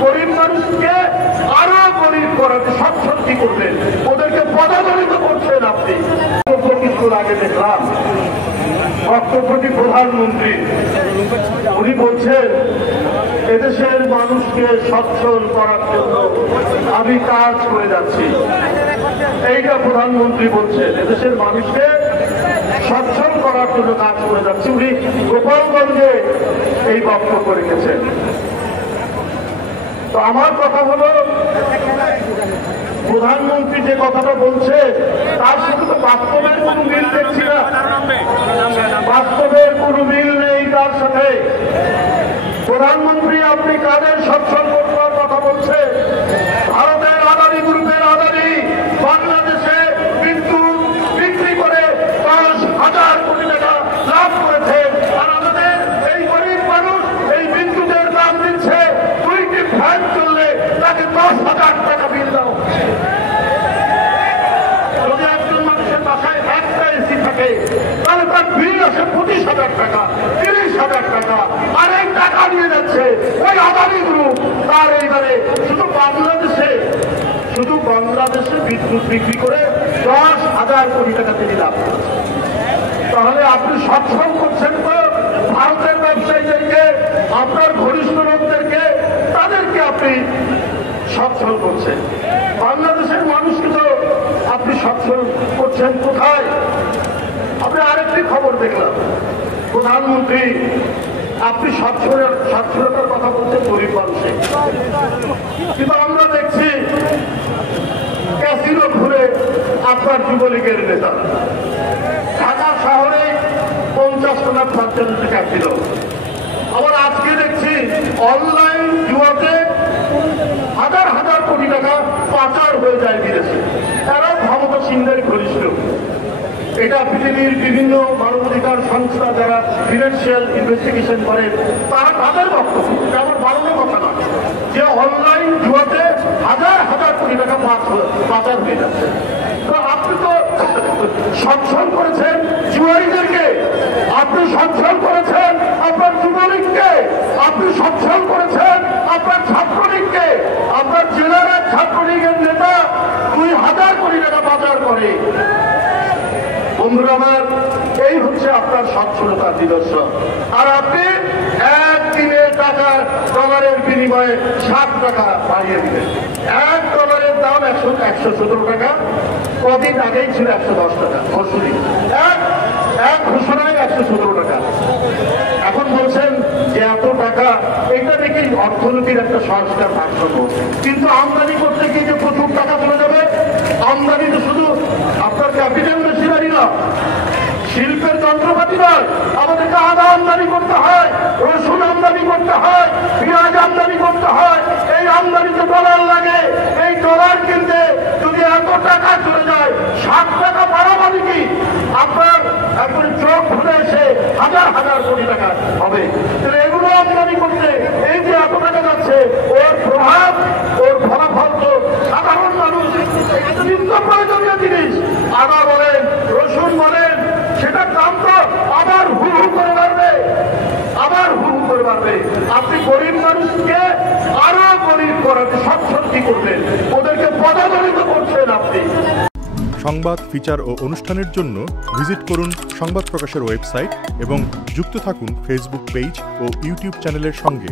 গরিব মানুষকে আরো গরিব করাতে সচ্ছল কি করবেন, ওদেরকে পদাদলিত করছেন আপনি। কিছুর আগে দেখলাম বক্তব্যটি প্রধানমন্ত্রী, উনি বলছেন এদেশের মানুষকে সচ্ছল করার জন্য আমি কাজ করে যাচ্ছি। এইটা প্রধানমন্ত্রী বলছেন, এদেশের মানুষকে সচ্ছল করার জন্য কাজ করে যাচ্ছি। উনি গোপালগঞ্জে এই বক্তব্য রেখেছেন। তো আমার কথা হলো, প্রধানমন্ত্রী যে কথাটা বলছে তার সাথে তো বাস্তবের কোনো মিল দেখছি না, বাস্তবের কোনো মিল নেই তার সাথে। প্রধানমন্ত্রী আপনি কাদের সচ্ছল করবার কথা বলছে? ভারতের আদানি গ্রুপের আদানি বাংলাদেশে বিদ্যুৎ বিক্রি করে 10,000 কোটি টাকা লাভ করেছে, আর আমাদের এই গরিব মানুষ এই বিদ্যুতের দাম দিচ্ছে 2টি ফ্যান চললে তাকে 10,000 টাকা বিল দাও। যদি একজন মানুষের বাসায় একটা এসি থাকে তাহলে তার বিল আসে 25,000 টাকা, 30,000 টাকা, আর এই টাকা নিয়ে যাচ্ছে ওই আদানি গ্রুপ। তার এইবারে শুধু বাংলাদেশে বিদ্যুৎ বিক্রি করে 10,000 কোটি টাকা তিনি লাভ করেছেন। তাহলে আপনি সচ্ছল করছেন তো ভারতের ব্যবসায়ীদেরকে, আপনার ঘনিষ্ঠ লোকদেরকে, তাদেরকে আপনি সচ্ছল করছেন। বাংলাদেশের মানুষকে তো আপনি সচ্ছল করছেন কোথায়? আপনি আরেকটি খবর দেখলাম, প্রধানমন্ত্রী আপনি স্বচ্ছলতার কথা বলছেন গরিব মানুষের, কিন্তু আমরা দেখছি ক্যাসিনো ঘুরে আপনার যুবলীগের নেতা। ঢাকা শহরে 50 টাকা 45 ক্যাসিনো। আবার আজকে দেখছি অনলাইন জুয়াতে হাজার কোটি টাকা পাচার হয়ে যায় বিদেশে। তারাও ক্ষমতাসীনদের ঘনিষ্ঠ। এটা পৃথিবীর বিভিন্ন মানবাধিকার সংস্থা যারা ফিনান্সিয়াল ইনভেস্টিগেশন করে তারা তাদের বক্তব্য, এটা আমার বানানো কথা না, যে অনলাইন জুয়াতে হাজার কোটি টাকা পাচার হয়ে যাচ্ছে। তো আপনি তো সচ্ছল করেছেন জুয়ারিদেরকে, আপনি সচ্ছল করেছেন আপনার যুবলীগকে, আপনি সচ্ছল করেছেন আপনার ছাত্রলীগকে। আপনার জেলার এক ছাত্রলীগের নেতা 2,000 কোটি টাকা পাচার করে। বন্ধুরা আমার, এই হচ্ছে আপনার সচ্ছলতার নিদর্শন। আর আপনি একদিনের টাকার ডলারের বিনিময়ে 7 টাকা বাড়িয়ে দিলেন। $1 দাম 117 টাকা, কদিন আগেই ছিল 110 টাকা মজুরি। এক ঘোষণায় 117 টাকা। এখন বলছেন যে এত টাকা, এটা দেখি অর্থনীতির একটা সংস্কার ভারসাম্য, কিন্তু আমদানি করতে গিয়ে যে প্রচুর টাকা চলে যাবে। আমদানি তো শুধু আপনার ক্যাপিটাল মেশিনারি না, শিল্পের যন্ত্রপাতি নয়, আমাদেরকে আদা আমদানি করতে হয়, রসুন আমদানি করতে হয়, পেঁয়াজ আমদানি করতে হয়। এই আমদানিতে ডলার লাগে, এই ডলার কিনতে যদি এত টাকা চলে যায়, 7 টাকা বাড়াবাড়ি কি আপনার এখন চোখ খুলে এসে হাজার কোটি টাকা হবে। তাহলে এগুলো আমদানি করতে এই যে এত টাকা যাচ্ছে, ওর প্রভাব, ওর ফলাফল তো সাধারণ মানুষ, নিত্য প্রয়োজনীয় জিনিস, আদা বলেন, রসুন বলেন, সেটার দাম তো আবার হু করে বাড়বে। আপনি গরিব মানুষকে আরো গরিব করাতে সচ্ছল কি করবেন, ওদেরকে পদাদলিত করছেন আপনি। সংবাদ, ফিচার ও অনুষ্ঠানের জন্য ভিজিট করুন সংবাদ প্রকাশের ওয়েবসাইট এবং যুক্ত থাকুন ফেসবুক পেজ ও ইউটিউব চ্যানেলের সঙ্গে।